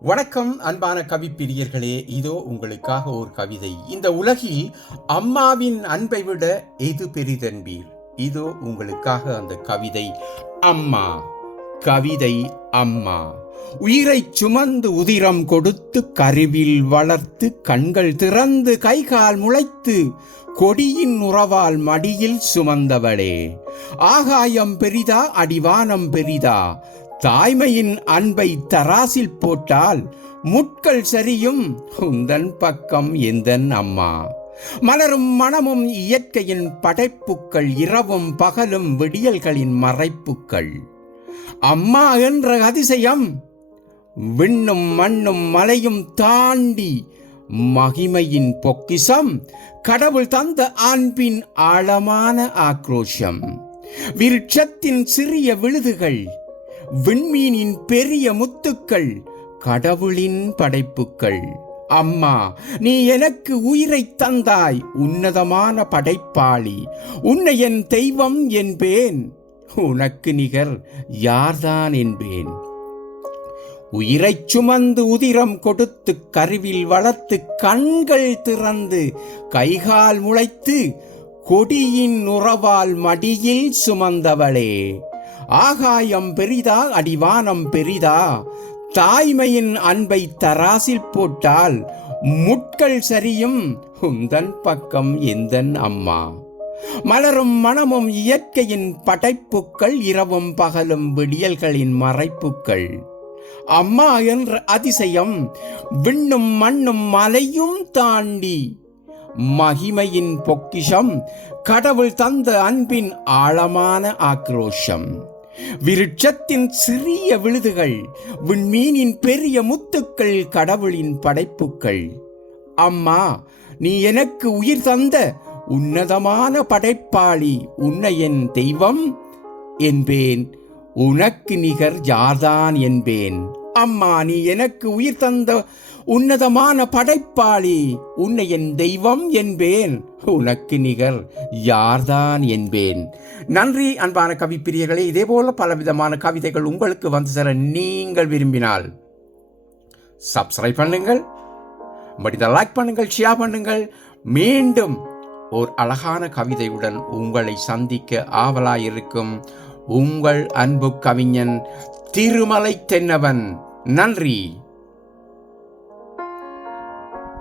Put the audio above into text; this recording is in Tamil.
வணக்கம் அன்பான கவி பிரியர்களே. இதோ உங்களுக்காக ஒரு கவிதை. இந்த உலகில் அம்மாவின் அன்பை விட எது பெரிதன்பீர்? இதோ உங்களுக்காக அந்த கவிதை. அம்மா கவிதை அம்மா. உயிரைச் சுமந்து உதிரம் கொடுத்து கருவில் வளர்த்து கண்கள் திறந்து கைகால் முளைத்து கொடியின் உறவால் மடியில் சுமந்தவளே. ஆகாயம் பெரிதா அடிவானம் பெரிதா? தாய்மையின் அன்பை தராசில் போட்டால் முட்கள் சரியும். உந்தன் பக்கம் எந்தன் அம்மா? மலரும் மனமும் இயற்கையின் படைப்புக்கள் இரவும் பகலும் விடியல்களின் மறைப்புக்கள். அம்மா என்ற அதிசயம் விண்ணும் மண்ணும் மலையும் தாண்டி மகிமையின் பொக்கிசம் கடவுள் தந்த அன்பின் ஆழமான ஆக்ரோஷம். விருட்சத்தின் சிறிய விழுதுகள் விண்மீனின் பெரிய முத்துக்கள் கடவுளின் படைப்புக்கள் அம்மா நீ எனக்கு உயிரை தந்தாய் உன்னதமான படைப்பாளி. உன்னை என் தெய்வம் என்பேன். உனக்கு நிகர் யார்தான் என்பேன். உயிரைச் சுமந்து உதிரம் கொடுத்து கருவில் வளர்த்து கண்கள் திறந்து கைகால் முளைத்து கொடியின் உறவால் மடியில் சுமந்தவளே. ஆகாயம் பெரிதா அடிவானம் பெரிதா? தாய்மையின் அன்பை தராசில் போட்டால் முட்கள் சரியும் உந்தன் பக்கம் எந்தன் அம்மா? மலரும் மனமும் இயற்கையின் படைப்புக்கள் இரவும் பகலும் விடியல்களின் மறைப்புக்கள். அம்மா என்ற அதிசயம் விண்ணும் மண்ணும் மலையும் தாண்டி மகிமையின் பொக்கிஷம் கடவுள் தந்த அன்பின் ஆழமான ஆக்ரோஷம். விருட்சத்தின் சிறிய விழுதுகள் விண்மீனின் பெரிய முத்துக்கள் கடவுளின் படைப்புக்கள் அம்மா நீ எனக்கு உயிர் தந்த உன்னதமான படைப்பாளி உன்னை என் தெய்வம் என்பேன். உனக்கு நிகர் யார்தான் என்பேன். அம்மா நீ எனக்கு உயிர் தந்த உன்னதமான படைப்பாளி உன்னை என் தெய்வம் என்பேன். உனக்கு நிகர் யார்தான் என்பேன். நன்றி அன்பான கவிப்பிரியர்களே இதேபோல பலவிதமான கவிதைகள் உங்களுக்கு வந்து தர நீங்கள் விரும்பினால் சப்ஸ்கிரைப் பண்ணுங்கள் முடிந்த லைக் பண்ணுங்கள் ஷேர் பண்ணுங்கள். மீண்டும் ஓர் அழகான கவிதையுடன் உங்களை சந்திக்க ஆவலாயிருக்கும். உங்கள் அன்பு கவிஞன் திருமலை தென்னவன் நன்றி.